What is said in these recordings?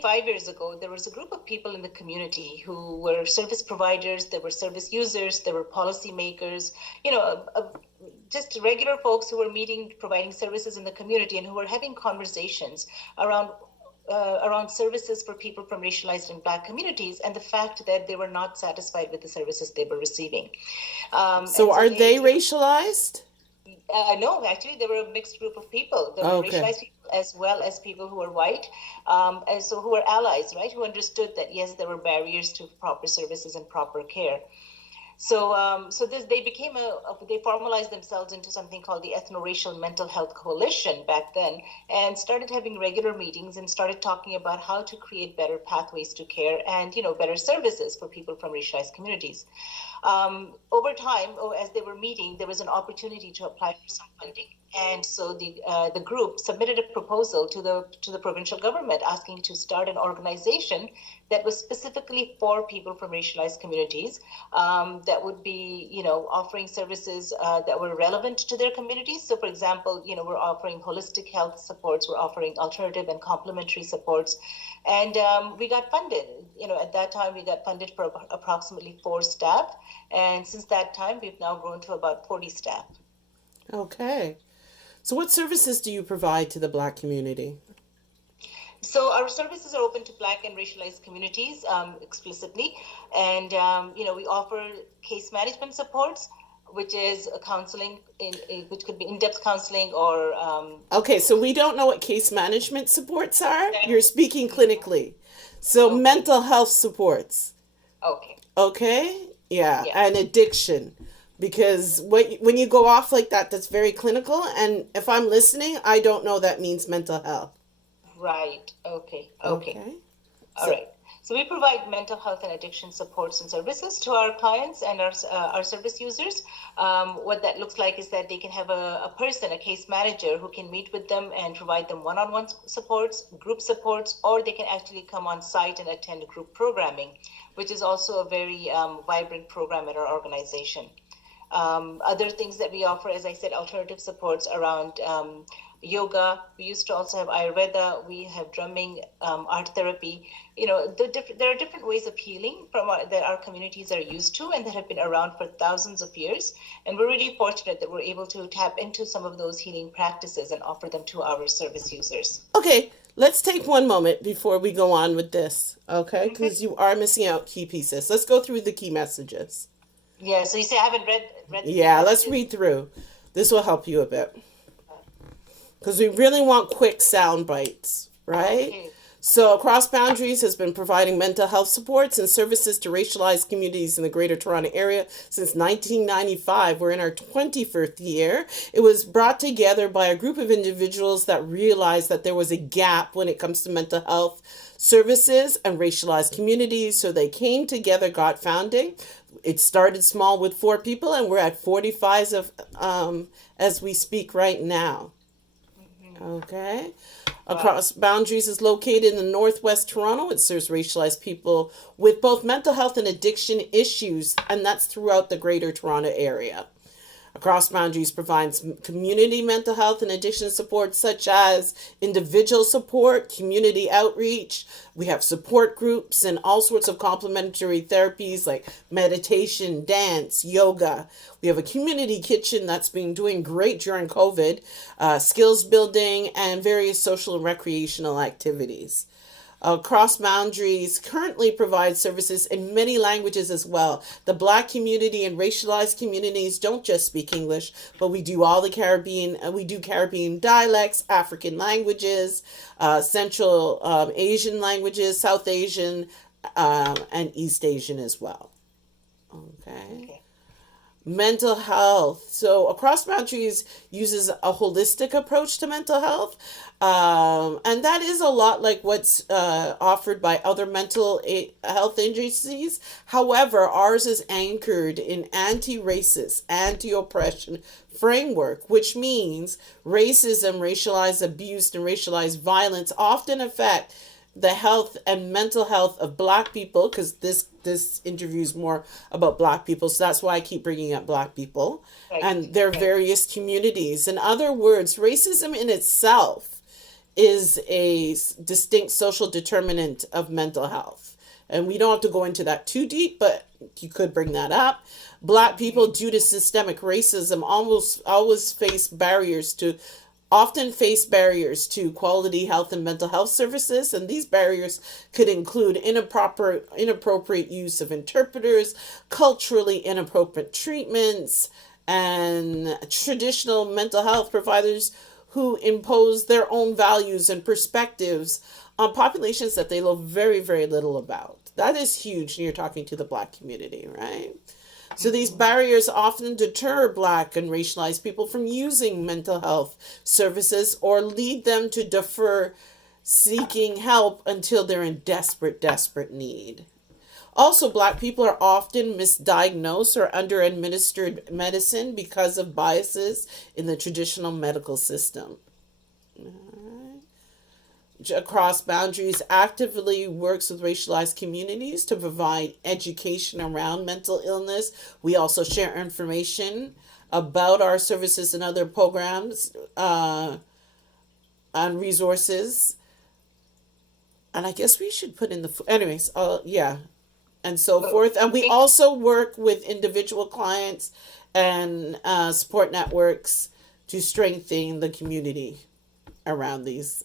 5 years ago, there was a group of people in the community who were service providers, there were service users, there were policymakers, you know, just regular folks who were meeting, providing services in the community, and who were having conversations around services for people from racialized and Black communities, and the fact that they were not satisfied with the services they were receiving. So are they racialized? No, actually, there were a mixed group of people. There were Okay. racialized people as well as people who were white, and so who were allies, right? Who understood that yes, there were barriers to proper services and proper care. So they became they formalized themselves into something called the Ethno-Racial Mental Health Coalition back then, and started having regular meetings and started talking about how to create better pathways to care and better services for people from racialized communities. Over time, as they were meeting, there was an opportunity to apply for some funding, and so the group submitted a proposal to the provincial government asking to start an organization that was specifically for people from racialized communities, that would be offering services that were relevant to their communities. So, for example, we're offering holistic health supports, we're offering alternative and complementary supports, and we got funded. At that time, we got funded for approximately 4 staff. And since that time, we've now grown to about 40 staff. Okay. So what services do you provide to the Black community? So our services are open to Black and racialized communities explicitly. And, we offer case management supports, which is counseling, which could be in-depth counseling or... Okay, so we don't know what case management supports are. You're speaking clinically. So Okay. mental health supports. Okay. Okay? Yeah, Yeah. and addiction. Because when you go off like that, that's very clinical. And if I'm listening, I don't know that means mental health. Right. Okay. Okay. Okay. All So, right. So we provide mental health and addiction supports and services to our clients and our service users. What that looks like is that they can have a person, a case manager, who can meet with them and provide them one-on-one supports, group supports, or they can actually come on site and attend group programming, which is also a very vibrant program at our organization. Other things that we offer, as I said, alternative supports around yoga. We used to also have Ayurveda. We have drumming, art therapy. There are different ways of healing that our communities are used to and that have been around for thousands of years. And we're really fortunate that we're able to tap into some of those healing practices and offer them to our service users. okay, let's take one moment before we go on with this. Okay? Because you are missing out key pieces. Let's go through the key messages. Yeah, so you say I haven't read the key Yeah, let's messages. read through. This will help you a bit. Because we really want quick sound bites, right? Okay. So, Across Boundaries has been providing mental health supports and services to racialized communities in the Greater Toronto Area since 1995. We're in our 21st year. It was brought together by a group of individuals that realized that there was a gap when it comes to mental health services and racialized communities. So, they came together, got founding. It started small with 4 people, and we're at 45 as we speak right now. Okay. Wow. Across Boundaries is located in the Northwest Toronto. It serves racialized people with both mental health and addiction issues, and that's throughout the Greater Toronto Area. Across Boundaries provides community mental health and addiction support, such as individual support, community outreach. We have support groups and all sorts of complementary therapies like meditation, dance, yoga. We have a community kitchen that's been doing great during COVID, skills building, and various social and recreational activities. Cross Boundaries currently provides services in many languages as well. The Black community and racialized communities don't just speak English, but we do all the Caribbean. We do Caribbean dialects, African languages, Central Asian languages, South Asian, and East Asian as well. Okay. Okay. Mental health. So, Across Boundaries uses a holistic approach to mental health. And that is a lot like what's offered by other mental health agencies. However, ours is anchored in anti-racist, anti-oppression framework, which means racism, racialized abuse, and racialized violence often affect the health and mental health of Black people, because this interview is more about Black people, so that's why I keep bringing up Black people Right. and their Right. various communities. In other words, racism in itself is a distinct social determinant of mental health. And we don't have to go into that too deep, but you could bring that up. Black people, Mm-hmm. due to systemic racism, almost always often face barriers to quality health and mental health services, and these barriers could include inappropriate use of interpreters, culturally inappropriate treatments, and traditional mental health providers who impose their own values and perspectives on populations that they know very, very little about. That is huge when you're talking to the Black community, right? So these Mm-hmm. barriers often deter Black and racialized people from using mental health services or lead them to defer seeking help until they're in desperate, desperate need. Also, Black people are often misdiagnosed or under administered medicine because of biases in the traditional medical system. Across Boundaries actively works with racialized communities to provide education around mental illness. We also share information about our services and other programs and resources. And I guess we should put in anyways, yeah, and so forth. And we Okay. also work with individual clients and support networks to strengthen the community around these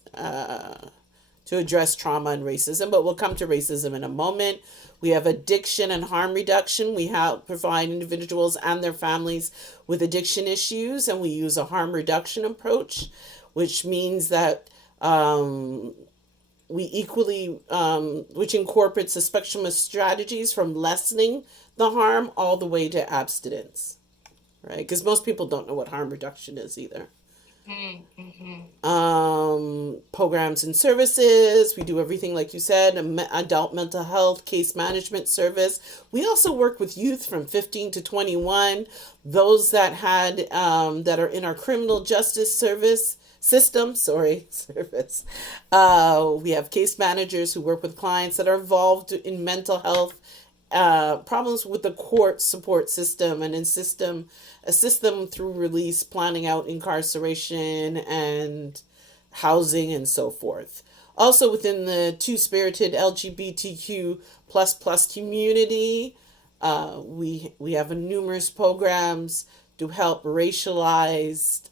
to address trauma and racism. But we'll come to racism in a moment. We have addiction and harm reduction. We help provide individuals and their families with addiction issues, and we use a harm reduction approach, which means that we equally, which incorporates a spectrum of strategies from lessening the harm all the way to abstinence, right? Because most people don't know what harm reduction is either. Mm-hmm. Programs and services. We do everything, like you said, adult mental health, case management service. We also work with youth from 15 to 21, those that that are in our criminal justice service. We have case managers who work with clients that are involved in mental health problems with the court support system and assist them through release, planning out incarceration and housing and so forth. Also within the two-spirited LGBTQ plus community, we have numerous programs to help racialized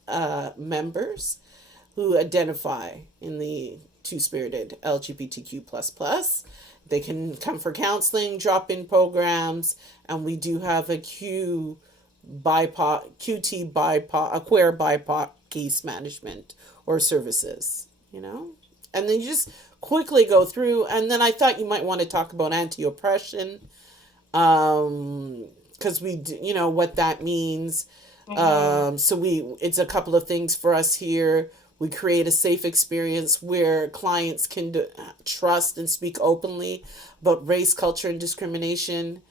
members who identify in the two-spirited LGBTQ plus. They can come for counseling, drop-in programs, and we do have a a queer BIPOC case management or services, you know? And then you just quickly go through, and then I thought you might want to talk about anti-oppression, because what that means. Mm-hmm. It's a couple of things for us here. We create a safe experience where clients can trust and speak openly about race, culture, and discrimination.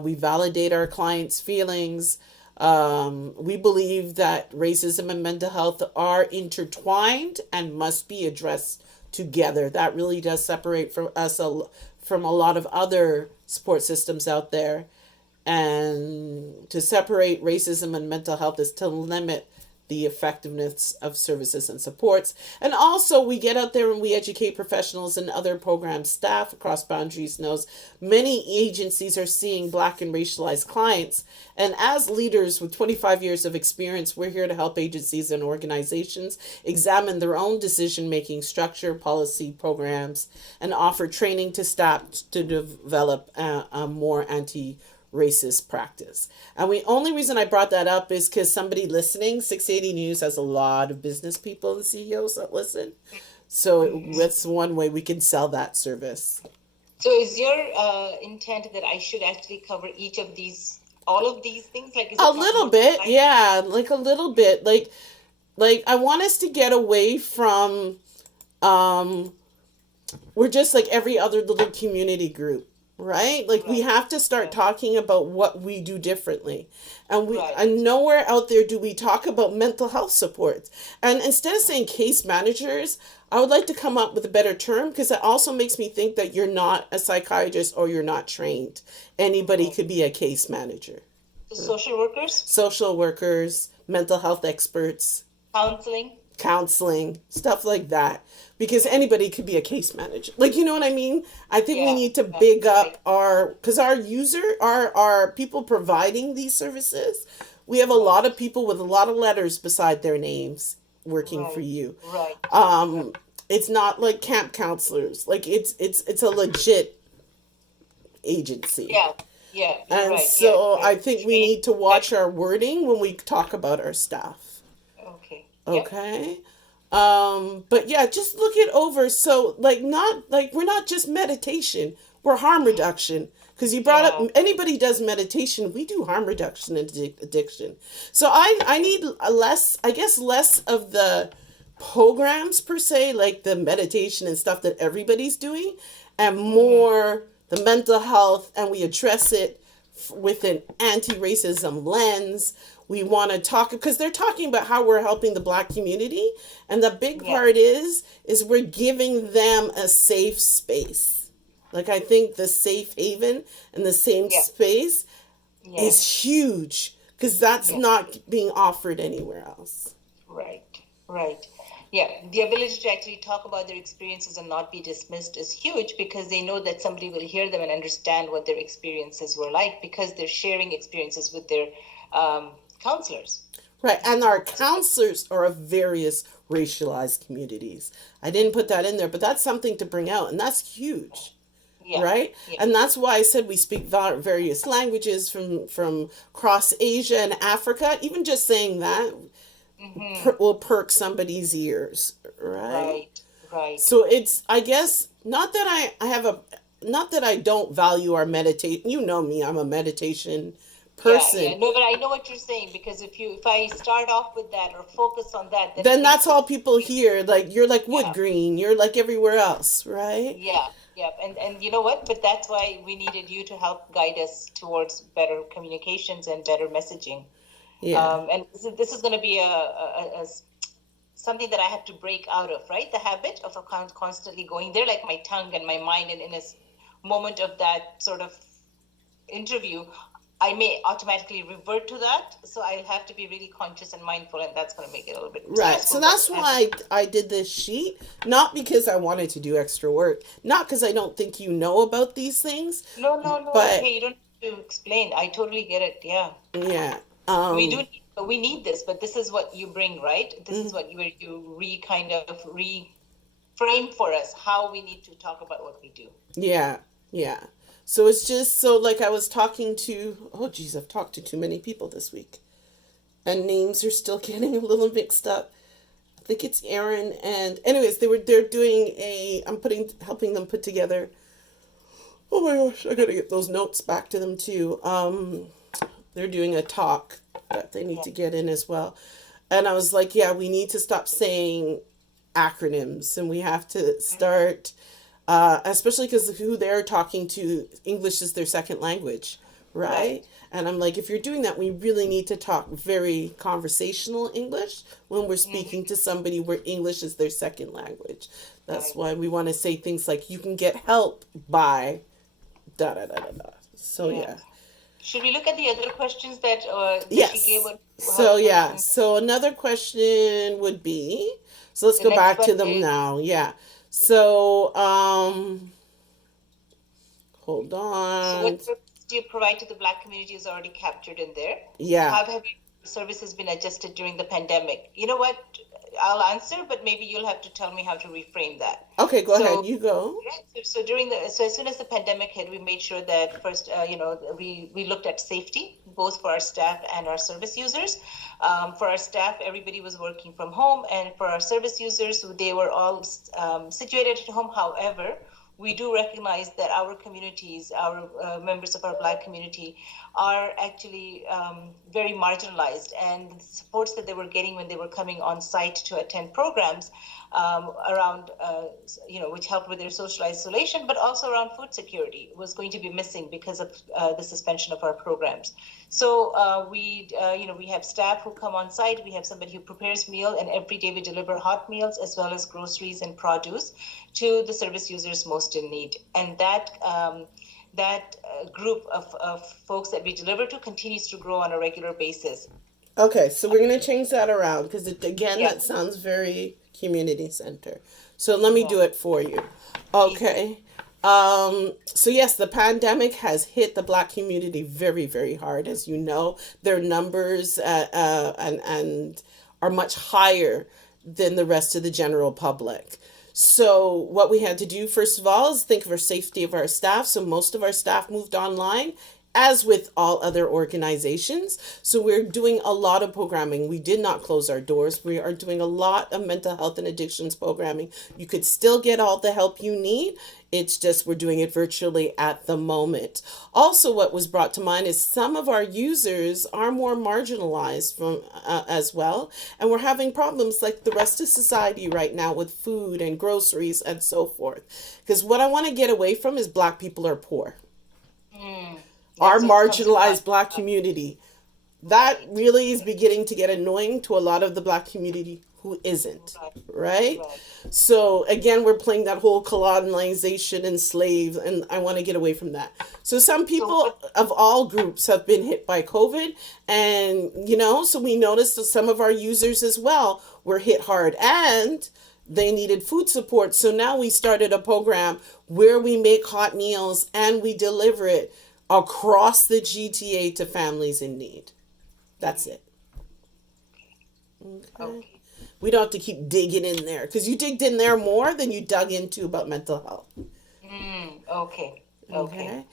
We validate our clients' feelings. We believe that racism and mental health are intertwined and must be addressed together. That really does separate from a lot of other support systems out there. And to separate racism and mental health is to limit the effectiveness of services and supports. And also, we get out there and we educate professionals and other program staff across Boundaries knows many agencies are seeing Black and racialized clients. And as leaders with 25 years of experience, we're here to help agencies and organizations examine their own decision-making structure, policy, programs, and offer training to staff to develop a more racist practice. And the only reason I brought that up is because somebody listening, 680 News has a lot of business people and CEOs that listen. So Mm-hmm. that's one way we can sell that service. So is your intent that I should actually cover all of these things? Like, is A it not little more than bit, five? yeah, like a little bit. Like I want us to get away from um we're just like every other little community group, right? Like we Right, have to start right, talking about what we do differently. right. And nowhere out there do we talk about mental health supports. And instead of saying case managers, I would like to come up with a better term because it also makes me think that you're not a psychiatrist or you're not trained. Anybody Okay. could be a case manager. So social workers, Social workers, mental health experts, counseling. counseling, stuff like that. Because anybody could be a case manager. Like, you know what I mean? I think we Yeah, need to yeah, big right, up because our user, our people providing these services, we have a right, lot of people with a lot of letters beside their names working for right, you. right, right. Um, it's not like camp counselors. Like it's a legit agency. Yeah, yeah, you're And right. Yeah, so right. I think we Trained, need to watch our wording when we talk about our staff. okay. Yep. Okay. But yeah, just look it over. So like not like we're not just meditation, we're harm reduction. Because you brought up Yeah. anybody does meditation, we do harm reduction and addiction. So I need a less, I guess less of the programs per se, like the meditation and stuff that everybody's doing, and Mm-hmm. more the mental health, and we address it with an anti-racism lens. We want to talk because they're talking about how we're helping the black community, and the big Yeah. part is we're giving them a safe space. Like I think the safe haven and the same Yeah. space Yeah. is huge because that's Yeah. not being offered anywhere else. Right. Right. Yeah. The ability to actually talk about their experiences and not be dismissed is huge because they know that somebody will hear them and understand what their experiences were like because they're sharing experiences with their counselors. Right, and our counselors are of various racialized communities. I didn't put that in there, but that's something to bring out, and that's huge, Yeah. right? Yeah. And that's why I said we speak various languages from across Asia and Africa. Even just saying that Mm-hmm. will perk somebody's ears, right? Right. Right. So it's, I guess, not that I have a, not that I don't value our meditate. You know me, I'm a meditation Yeah, yeah. person. No, but I know what you're saying because if I start off with that or focus on that, then it Then makes that's them all people hear. Like you're like Wood yeah, Green, you're like everywhere else, right? yeah, yeah. And you know what? But that's why we needed you to help guide us towards better communications and better messaging. Yeah. And this is going to be something that I have to break out of, right? The habit of constantly going there, like my tongue and my mind, and in a moment of that sort of interview, I may automatically revert to that. So I'll have to be really conscious and mindful, and that's going to make it a little bit Right. So stressful. But that's why I did this sheet, not because I wanted to do extra work, not because I don't think you know about these things, no, no, no. but Hey, you don't have to explain. I totally get it. Yeah, yeah. we do. We need this, but this is what you bring, right? This is Mm, what you kind of reframe for us how we need to talk about what we do. yeah. Yeah. So it's just so like I was talking to, oh geez, I've talked to too many people this week. And names are still getting a little mixed up. I think it's Aaron and anyways, they're doing a I'm putting helping them put together. Oh my gosh, I gotta get those notes back to them too. They're doing a talk that they need Yeah, to get in as well. And I was like, yeah, we need to stop saying acronyms and we have to start, especially because who they're talking to, English is their second language, right? right, And I'm like, if you're doing that, we really need to talk very conversational English when we're speaking hmm to somebody where English is their second language. That's right. why we want to say things like, you can get help by da da da da da. So, Yeah. yeah. Should we look at the other questions that she gave Yes. on how So to yeah. So another question would be, so let's the go next back one to them is now. Yeah. So hold so what on. services do you provide to the Black community is already captured in there. Yeah. How have your services been adjusted during the pandemic? You know what? I'll answer, but maybe you'll have to tell me how to reframe that. Okay, go ahead. So You go. yeah, so as soon as the pandemic hit, we made sure that first, we looked at safety both for our staff and our service users. For our staff, everybody was working from home, and for our service users, they were all situated at home. However, we do recognize that our communities, our members of our Black community, are actually very marginalized, and the supports that they were getting when they were coming on site to attend programs around, which helped with their social isolation, but also around food security was going to be missing because of the suspension of our programs. So we have staff who come on site. We have somebody who prepares meal, and every day we deliver hot meals as well as groceries and produce to the service users most in need. And that group of folks that we deliver to continues to grow on a regular basis. Okay, so we're going to change that around because again, Yeah, that sounds very community center. So let me yeah, do it for you. please. Okay. So yes, the pandemic has hit the Black community very, very hard. As you know, their numbers and are much higher than the rest of the general public. So what we had to do first of all is think of our safety of our staff. So most of our staff moved online, as with all other organizations. So we're doing a lot of programming. We did not close our doors. We are doing a lot of mental health and addictions programming. You could still get all the help you need. It's just we're doing it virtually at the moment. Also, what was brought to mind is some of our users are more marginalized from as well, and we're having problems like the rest of society right now with food and groceries and so forth. Because what I want to get away from is Black people are poor, Mm. Yeah, our so it's come to marginalized that. Black community. That Right, really is beginning to get annoying to a lot of the Black community who isn't, right, right? right. So again, we're playing that whole colonization and slave, and I want to get away from that. So some So people what? of all groups have been hit by COVID, and so we noticed that some of our users as well were hit hard, and they needed food support. So now we started a program where we make hot meals and we deliver it across the GTA to families in need. That's Mm, it. Okay. okay. We don't have to keep digging in there because you digged in there more than you dug into about mental health. Okay. Okay. Okay.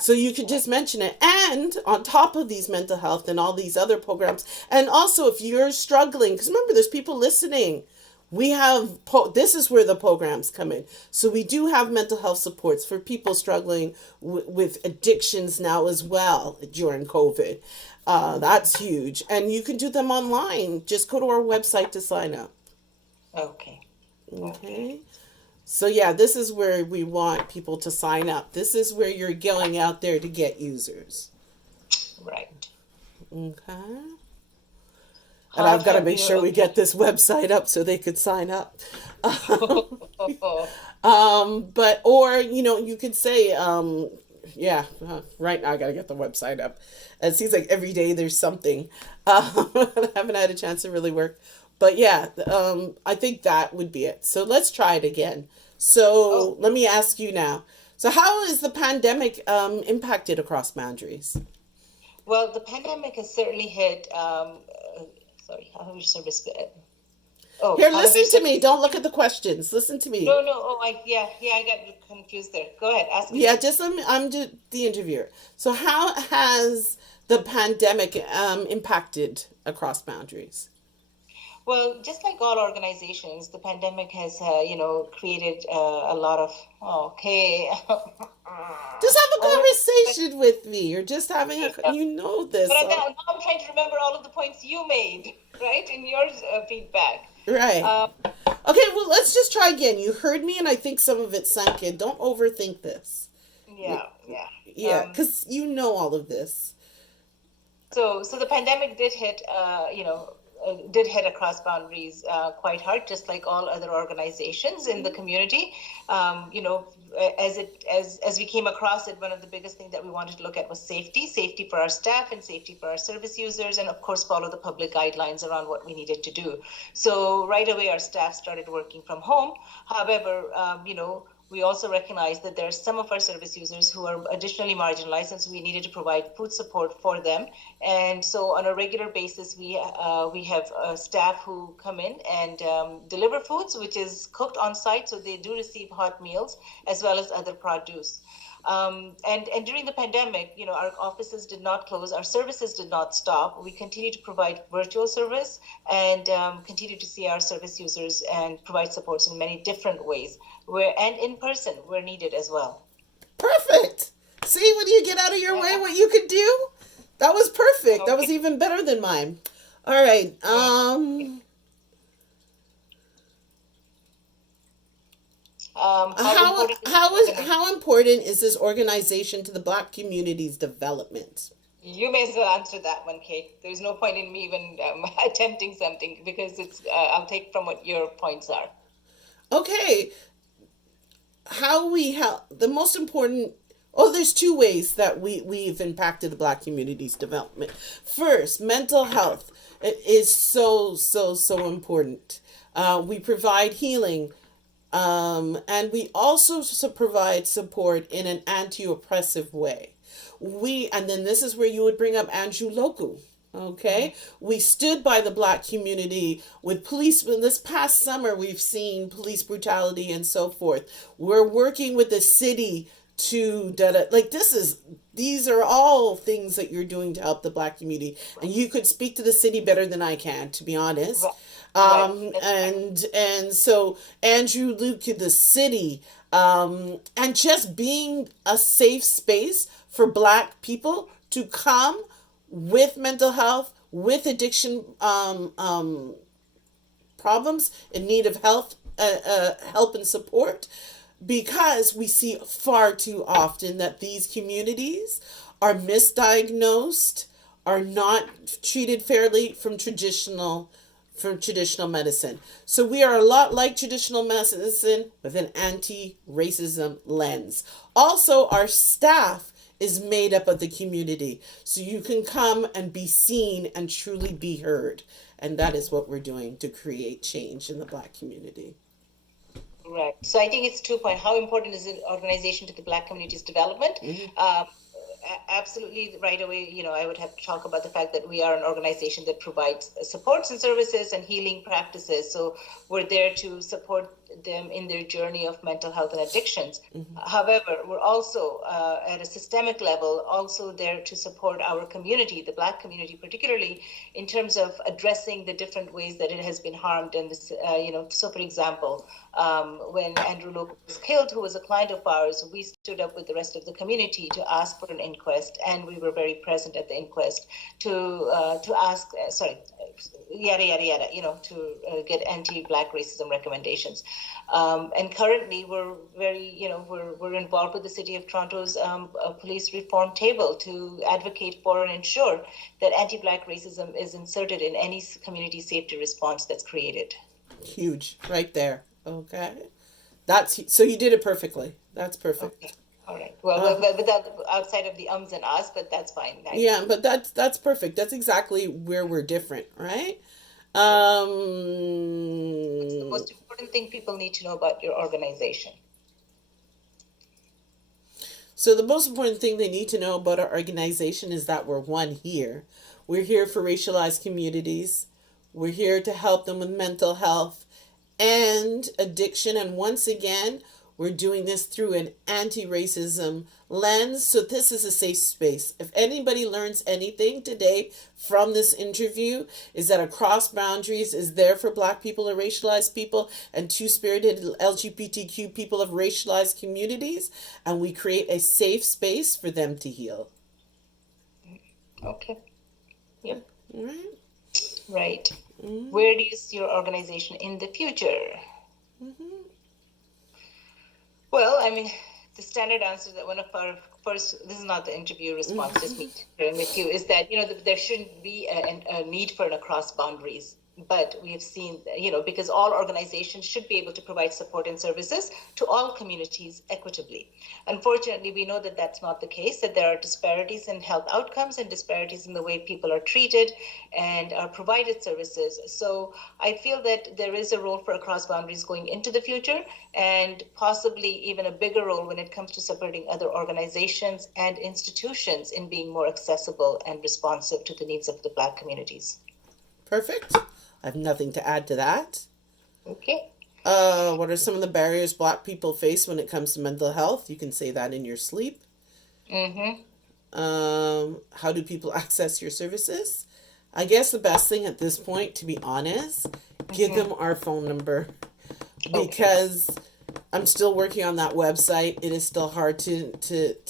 So you could just mention it. And on top of these mental health and all these other programs, and also if you're struggling, because remember, there's people listening. We have, this is where the programs come in. So we do have mental health supports for people struggling with addictions now as well during COVID. That's huge. And you can do them online. Just go to our website to sign up. Okay. Okay. Okay. So yeah, this is where we want people to sign up. This is where you're going out there to get users. Right. Okay. And Heart I've got to have make you. sure we get this website up so they could sign up. Okay. But or you could say, yeah, right now I got to get the website up. It seems like every day there's something. I haven't had a chance to really work, but yeah, I think that would be it. So let's try it again. Oh, So let me ask you now. So how is the pandemic impacted across boundaries? well, the pandemic has certainly hit. Sorry, how have your service? Oh, Here, how have your listen to service? me. Don't look at the questions. Listen to me. No, no. Oh, yeah, I got confused there. Go ahead, ask Yeah, again. just I'm the interviewer. So how has the pandemic impacted across boundaries? Well, just like all organizations, the pandemic has, created a lot of. Okay. Just have a Oh, conversation with me. You're just having a. but You know this, now I'm trying to remember all of the points you made, right, in your feedback. right? Um, Okay, well let's just try again. You heard me, and I think some of it sunk in. Don't overthink this. yeah, yeah. Yeah, because you know all of this. So the pandemic did hit across boundaries quite hard, just like all other organizations in the community. As we came across it, one of the biggest things that we wanted to look at was safety for our staff and safety for our service users, and of course follow the public guidelines around what we needed to do. So right away, our staff started working from home. However, we also recognize that there are some of our service users who are additionally marginalized, and so we needed to provide food support for them. And so, on a regular basis, we have staff who come in and deliver foods, which is cooked on site, so they do receive hot meals as well as other produce. And during the pandemic, our offices did not close, our services did not stop. We continue to provide virtual service and continue to see our service users and provide supports in many different ways, where and in person where needed as well. Perfect. See, when you get out of your way, Yeah. what you could do? That was perfect. That was Okay. even better than mine. All right. How important is organization? How important is this organization to the Black community's development? You may as well answer that one, Kate. There's no point in me even attempting something because I'll take from what your points are. Okay, how we help the most important. Oh, there's two ways that we've impacted the Black community's development. First, mental health is so important. We provide healing, and we also provide support in an anti-oppressive way. And then this is where you would bring up Andrew Loku. Okay, we stood by the Black community with police. This past summer, we've seen police brutality and so forth. We're working with the city to like these are all things that you're doing to help the Black community, and you could speak to the city better than I can, to be honest. Right. Right. And so Andrew Luke, the city, and just being a safe space for Black people to come with mental health, with addiction problems, in need of help and support, because we see far too often that these communities are misdiagnosed, are not treated fairly from traditional medicine. So we are a lot like traditional medicine with an anti-racism lens. Also, our staff is made up of the community. So you can come and be seen and truly be heard. And that is what we're doing to create change in the Black community. Right. So I think it's 2 point. How important is an organization to the Black community's development? Mm-hmm. Absolutely right away, I would have to talk about the fact that we are an organization that provides supports and services and healing practices. So we're there to support them in their journey of mental health and addictions. Mm-hmm. However, we're also at a systemic level also there to support our community, the Black community particularly, in terms of addressing the different ways that it has been harmed. And this, so for example, when Andrew Loke was killed, who was a client of ours, we stood up with the rest of the community to ask for an inquest, and we were very present at the inquest to ask, yada yada yada, to get anti-Black racism recommendations. And currently, we're very, we're involved with the City of Toronto's police reform table to advocate for and ensure that anti-Black racism is inserted in any community safety response that's created. Huge, right there. Okay, so you did it perfectly. That's perfect. Okay. All right. Well, without outside of the ums and ahs, but that's fine. Yeah, but that's perfect. That's exactly where we're different, right? What's the most important thing people need to know about your organization? So the most important thing they need to know about our organization is that we're one here. We're here for racialized communities. We're here to help them with mental health and addiction. And once again, we're doing this through an anti-racism lens. So this is a safe space. If anybody learns anything today from this interview, is that Across Boundaries is there for Black people and racialized people and two-spirited LGBTQ people of racialized communities. And we create a safe space for them to heal. Okay. Yep. All right. Right. Mm-hmm. Where is your organization in the future? Mm-hmm. Well, I mean, the standard answer that one of our first, this is not the interview response, just me sharing with you, is that, there shouldn't be a need for an across boundaries. But we have seen, because all organizations should be able to provide support and services to all communities equitably. Unfortunately, we know that that's not the case, that there are disparities in health outcomes and disparities in the way people are treated and are provided services. So I feel that there is a role for across boundaries going into the future, and possibly even a bigger role when it comes to supporting other organizations and institutions in being more accessible and responsive to the needs of the Black communities. Perfect. I have nothing to add to that. Okay. What are some of the barriers Black people face when it comes to mental health? You can say that in your sleep. Mm-hmm. How do people access your services? I guess the best thing at this point, to be honest, give them our phone number, because I'm still working on that website. It is still hard to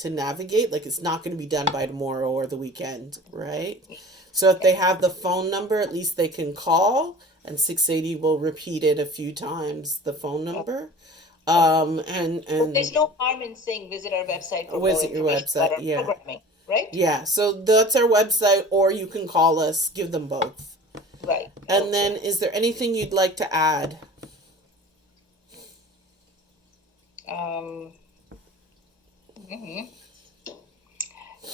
navigate. Like, it's not going to be done by tomorrow or the weekend, right? So if they have the phone number, at least they can call, and 680 will repeat it a few times, the phone number. And there's no harm in saying visit our website for more visit your information website, about our yeah. programming, right? Yeah, so that's our website, or you can call us. Give them both. Right. And then, is there anything you'd like to add? Mm-hmm.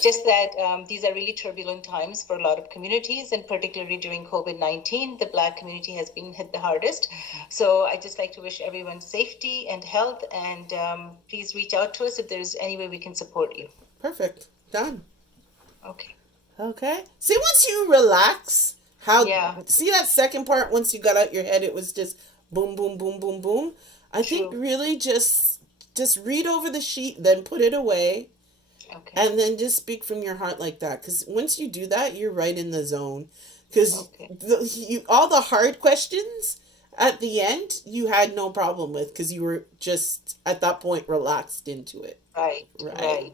just that these are really turbulent times for a lot of communities, and particularly during COVID-19, the Black community has been hit the hardest. So I just like to wish everyone safety and health, and please reach out to us if there's any way we can support you. Perfect. Done. Okay. Okay. See, once you relax, Yeah. see that second part, once you got out your head, it was just boom, boom, boom, boom, boom. I think True. really just read over the sheet, then put it away, Okay. and then just speak from your heart like that. Because once you do that, you're right in the zone. Because Okay. all the hard questions at the end, you had no problem with, because you were just at that point relaxed into it. Right. Right. Right.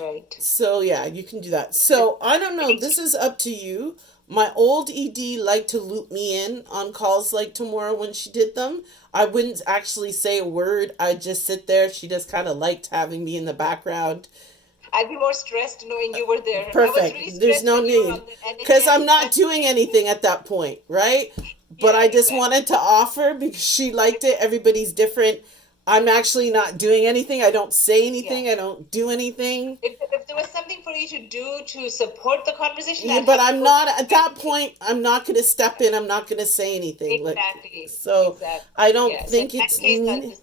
Right. So yeah, you can do that. So I don't know. This is up to you. My old ED liked to loop me in on calls like tomorrow when she did them. I wouldn't actually say a word. I'd just sit there. She just kind of liked having me in the background. I'd be more stressed knowing you were there. I was Perfect. really There's stressed no when you were need. on the Because I'm NHS. not doing anything at that point, right? But Yeah, I just exactly. wanted to offer because she liked it. Everybody's different. I'm actually not doing anything. I don't say Yeah. anything. I don't do anything. If there was something for you to do to support the conversation, Yeah, I'd but have to I'm go to not the at that back. point. I'm not going to step in. I'm not going to say anything. Like, Exactly. so Exactly. I don't Yeah. So in think that it's case,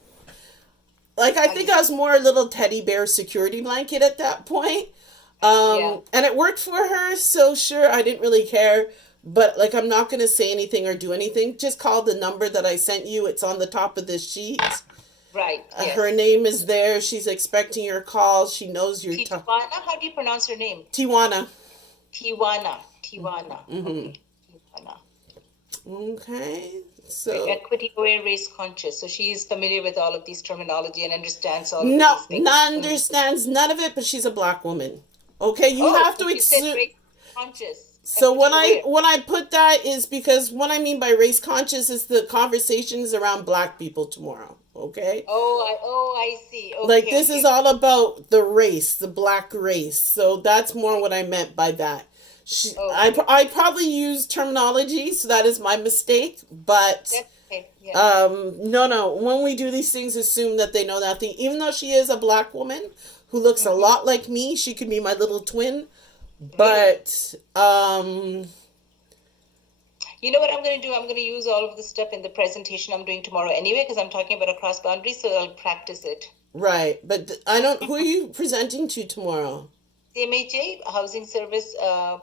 like, I I'll think just I was more a little teddy bear security blanket at that point. yeah. And it worked for her. So sure, I didn't really care. But like, I'm not going to say anything or do anything. Just call the number that I sent you. It's on the top of this sheet. Right. Her Yes. name is there. She's expecting your call. She knows your Tijuana. How do you pronounce her name? Tijuana. Tijuana. Tijuana. Mm-hmm. Okay. Tijuana. Okay. Right. So Equity aware, race conscious. So she is familiar with all of these terminology and understands all of no, these things. not understands none of it, but she's a black woman. Okay, you Oh, have to but you said exclude. race conscious, So equity aware. when I put that is because what I mean by race conscious is the conversations around black people tomorrow. Okay, Oh, I see. like Okay, this is okay. all about the race, the black race. So that's more what I meant by that. Okay. I probably use terminology, so that is my mistake. But That's okay. Yeah. no. When we do these things, assume that they know that thing. Even though she is a black woman who looks a Mm-hmm. lot like me, she could be my little twin. Really? But You know what I'm going to do? I'm going to use all of this stuff in the presentation I'm doing tomorrow anyway, because I'm talking about a cross boundary, so I'll practice it. right. But I don't. Who are you presenting to tomorrow? CMHA, housing service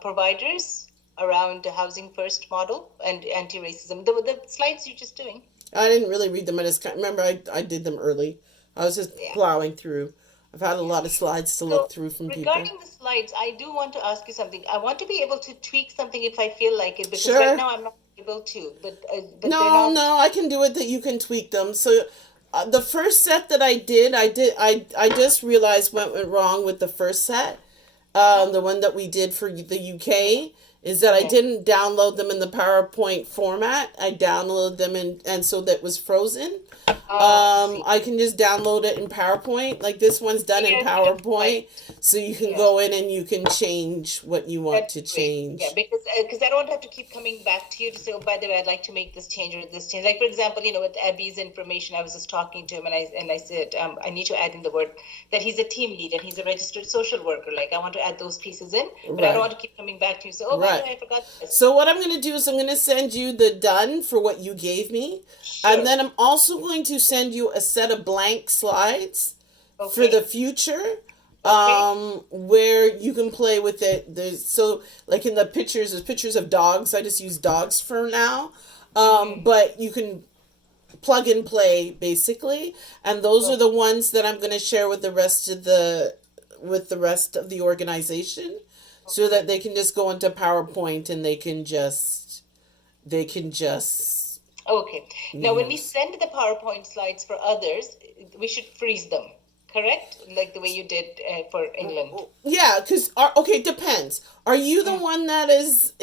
providers around the housing first model and anti-racism. The slides you're just doing. I didn't really read them. I just remember I did them early. I was just Yeah. plowing through. I've had a Yeah. lot of slides to So look through from people. regarding the slides, I do want to ask you something. I want to be able to tweak something if I feel like it, because right Sure. now I'm not able to. But they're No, not. no, I can do it. That you can tweak them. So, the first set that I just realized what went wrong with the first set. The one that we did for the UK is that I Okay. didn't download them in the PowerPoint format. I downloaded them and so that was frozen. Oh, I see. I can just download it in PowerPoint. Like this one's done in Yes, yes, right. PowerPoint, so you can Yeah. go in and you can change what you want That's to great. Yeah, change. because I don't have to keep coming back to you to say, oh, by the way, I'd like to make this change or this change. Like for example, with Abby's information, I was just talking to him and I said, I need to add in the word that he's a team lead and he's a registered social worker. Like I want to add those pieces in, but I don't Right. want to keep coming back to you. So, oh, by the Right. way, I forgot this. So what I'm going to do is I'm going to send you the done for what you gave me, and Sure. then I'm also going to send you a set of blank slides for Okay. the future, Okay. where you can play with it. There's so like in the pictures, there's pictures of dogs. I just use dogs for now, but you can plug and play basically, and those are Oh, the ones that I'm going to share with the rest of the organization, so okay. that they can just go into PowerPoint and they can just Okay. Now, when we use. send the PowerPoint slides for others, we should freeze them, correct? Like the way you did for England. Yeah, because okay, depends. Are you the Mm. one that is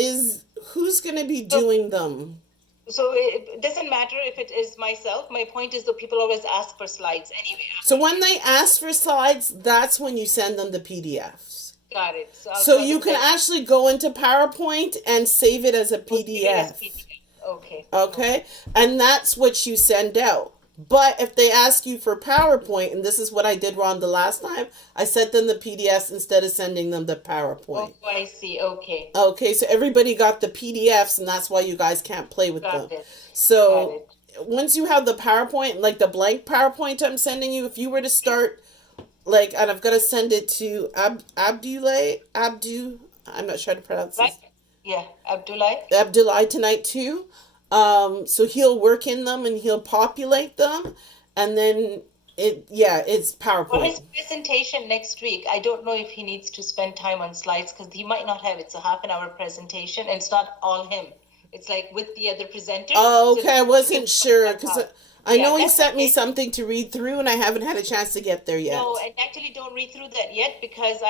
who's going to be So, doing them? so it doesn't matter if it is myself. My point is that people always ask for slides anyway So after when we they ask for slides, that's when you send them the PDFs. got it. So I'll So tell you them can that actually go into PowerPoint and save it as a we'll save it as PDF. PDF. Okay. Okay. Okay? And that's what you send out. But if they ask you for PowerPoint, and this is what I did wrong the last time, I sent them the PDFs instead of sending them the Oh, PowerPoint. I see. Okay. Okay, so everybody got the PDFs, and that's why you guys can't play with them. Got it. Got So it. once you have the PowerPoint, like the blank PowerPoint I'm sending you, if you were to start, like, and I've got to send it to I'm not sure how to pronounce Right? this, Yeah. Abdullah. Abdullah tonight too. So he'll work in them and he'll populate them, and then it's For PowerPoint. his presentation next week, I don't know if he needs to spend time on slides because he might not have. It's a half an hour presentation and it's not all him. It's like with the other presenters. Oh, So okay, I he can wasn't sure cut because out. I Yeah, know he that's sent me okay. something to read through, and I haven't had a chance to get there No, yet. and actually don't read through that yet because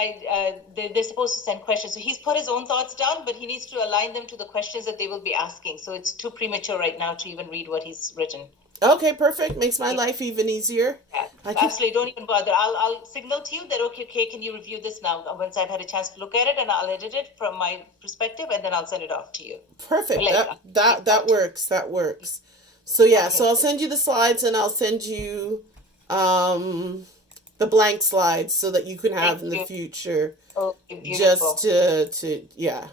they're supposed to send questions. So he's put his own thoughts down, but he needs to align them to the questions that they will be asking. So it's too premature right now to even read what he's written. Okay, perfect. Makes my life even easier. Yeah, I can absolutely. Don't even bother. I'll signal to you that okay, can you review this now? Once I've had a chance to look at it, and I'll edit it from my perspective, and then I'll send it off to you. perfect. Like That works. That works. So yeah, so okay, I'll send you the slides and I'll send you the blank slides so that you can thank have in the you. future Okay, just beautiful. to yeah.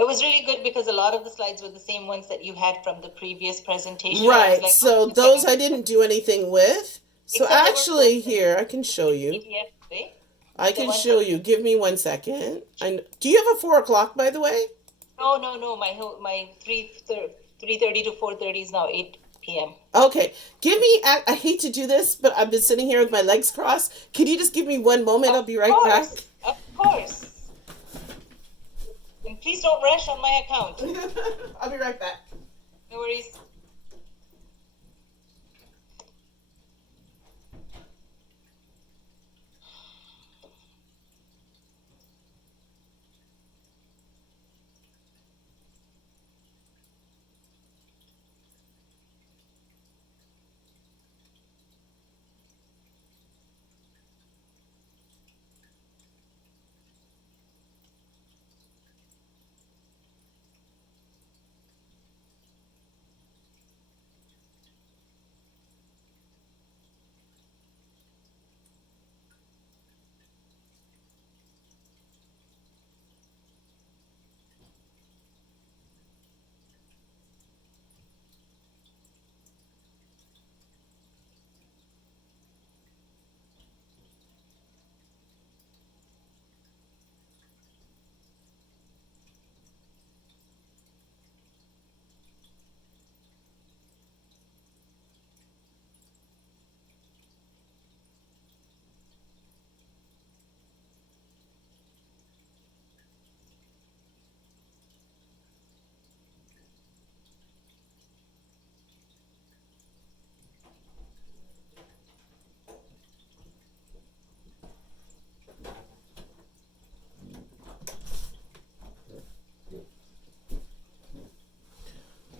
It was really good because a lot of the slides were the same ones that you had from the previous presentation, and I was Right. like, oh, So just get those them, I didn't do anything with. So except they were actually posted here I can show in you. PDF. Way. I The can ones that show you. Give me 1 second. Do you have a 4 o'clock by the way? no, my 3:30 to 4:30 is now 8 p.m. Okay. Give me I hate to do this, but I've been sitting here with my legs crossed. Can you just give me 1 moment? Of I'll be right back. course, of course. And please don't rush on my account. I'll be right back. No worries.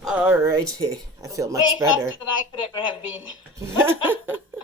All righty. I feel much Way better. faster than I could ever have been.